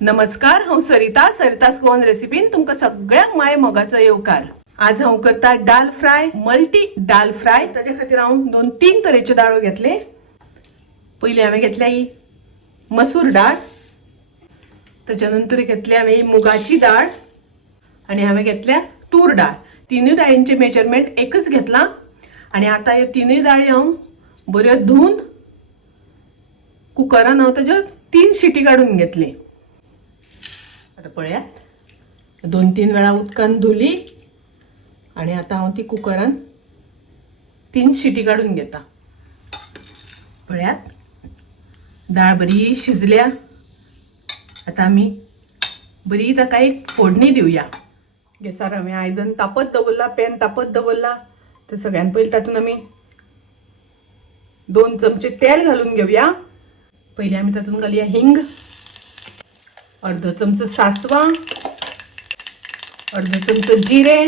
नमस्कार, हांव सरिता गोवन रेसिपीन तुमकां सगळ्यांक माय मोगाचो येवकार। आज हांव करता दाल फ्राय, मल्टी दाल फ्राय। ताचे खातीर हांव 2-3 तरेच्यो दाळो घेतले। पयली हांवें घेतल्या ही मसूर दाळ, ताच्या नंतर घेतली हांवें मुगाची दाळ आनी हांवें घेतल्या तूर दाळ। तिनूय दाळींचे मेजरमेंट एकच घेतला आनी आता ह्यो तिनूय दाळी हांव बऱ्यो धुवन कुकरान हांव ताज्यो 3 शिटी काडून घेतली। आता पळयात 2-3 वेळा उदकान धुली आणि आता हांव ती कुकरान 3 शिटी काढून घेता। पळयात दाळ बरी शिजल्या। आता आमी बरी ताका एक फोडणी दिवया। गॅसार हांवें आयदन तापत दवरला, पॅन तापत दवरला। तर सगळ्यान पयलीं तातून आमी 2 चमचे तेल घालून घेवया। पयली आमी तातून घालुया हिंग, अर्धो चमचो सासवा, अर्धो चमचो जिरे,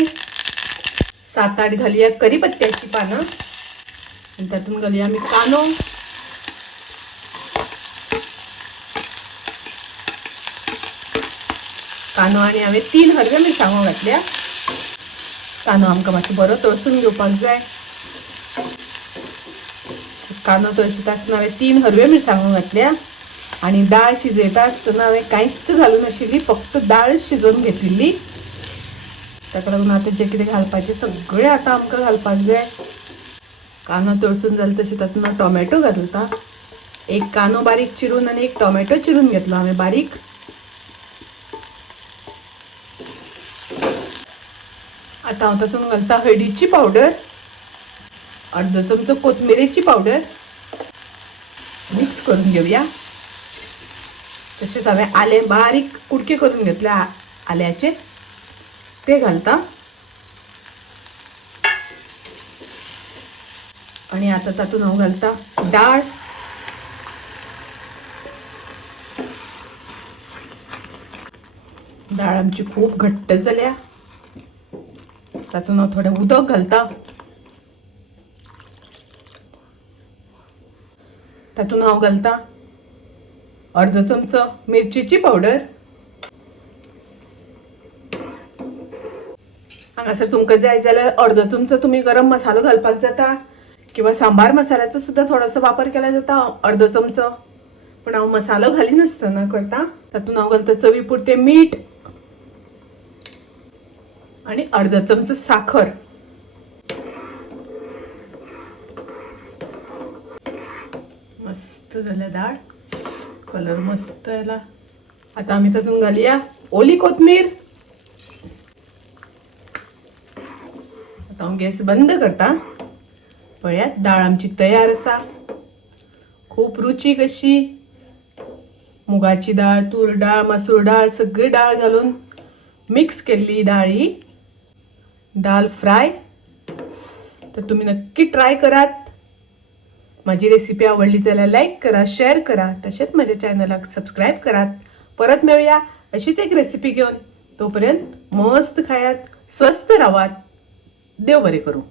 7-8 घालुया करीपत्त्याची पानां आनी तातून घालुया आमी कांदो, आनी हांवें 3 हरव्यो मिरसांगो घातल्या। कांदो आमकां मातसो बरो तळसून घेवपाक जाय। कांदो तळशीता आसतना हांवें 3 हरव्यो मिरसांगो घातल्या आनी दाळ शिजयता आसतना हांवें कांयच घालूं नाशिल्ली, फक्त दाळ शिजोवन घेतिल्ली। ताका लागून आतां जें कितें घालपाचें सगळें आतां आमकां घालपाक जाय। कांदो तळसून जालो तशें तातूंत हांव टोमॅटो घालता। एक कांदो बारीक चिरून आनी एक टोमॅटो चिरून घेतलो हांवें बारीक। आता हांव तातूंत घालता हळदीची पावडर, अर्धो चमचो कोथमिरेची पावडर, मिक्स करून घेवया। तशेंच हांवें आलें बारीक कुडके करून घेतले आल्याचे, ते घालता। आनी आतां तातूंत हांव घालता दाळ। दाळ आमची खूब घट्ट जाल्या। तातूंत हांव थोडें उदक घालता। तातूंत हांव घालता अर्धो चमचो मिरचीची पावडर। हांगासर तुमकां जाय जाल्यार अर्धो चमचो तुमी गरम मसालो घालपाक जाता किंवा सांबार मसाल्याचो सुद्दां थोडोसो वापर केल्यार जाता, अर्धो चमचो। पूण हांव मसालो घालिनासतना करता। तातूंत हांव घालता चवी पुरतें मीठ आनी अर्धो चमचो साखर। मस्त जाल्या दाळ, कलर मस्त आयला। आता आमी तातूंत घालुया ओली कोथमीर। आता हांव गॅस बंद करता। पळयात दाळ आमची तयार आसा। खूब रुचीक अशी मुगाची दाळ, तूर दाळ, मसूर दाळ सगळी दाळ घालून मिक्स केल्ली दाळ ही दाल फ्राय। तर तुम्ही नक्की ट्राय करात। माझी रेसिपी आवडली जाल्यार लाईक करा, शेअर करा, तसेच माझ्या चॅनलाक सबस्क्राईब करात। परत मिळूया अशीच एक रेसिपी घेऊन। तोपर्यंत मस्त खायात, स्वस्थ राहात। देव बरे करू।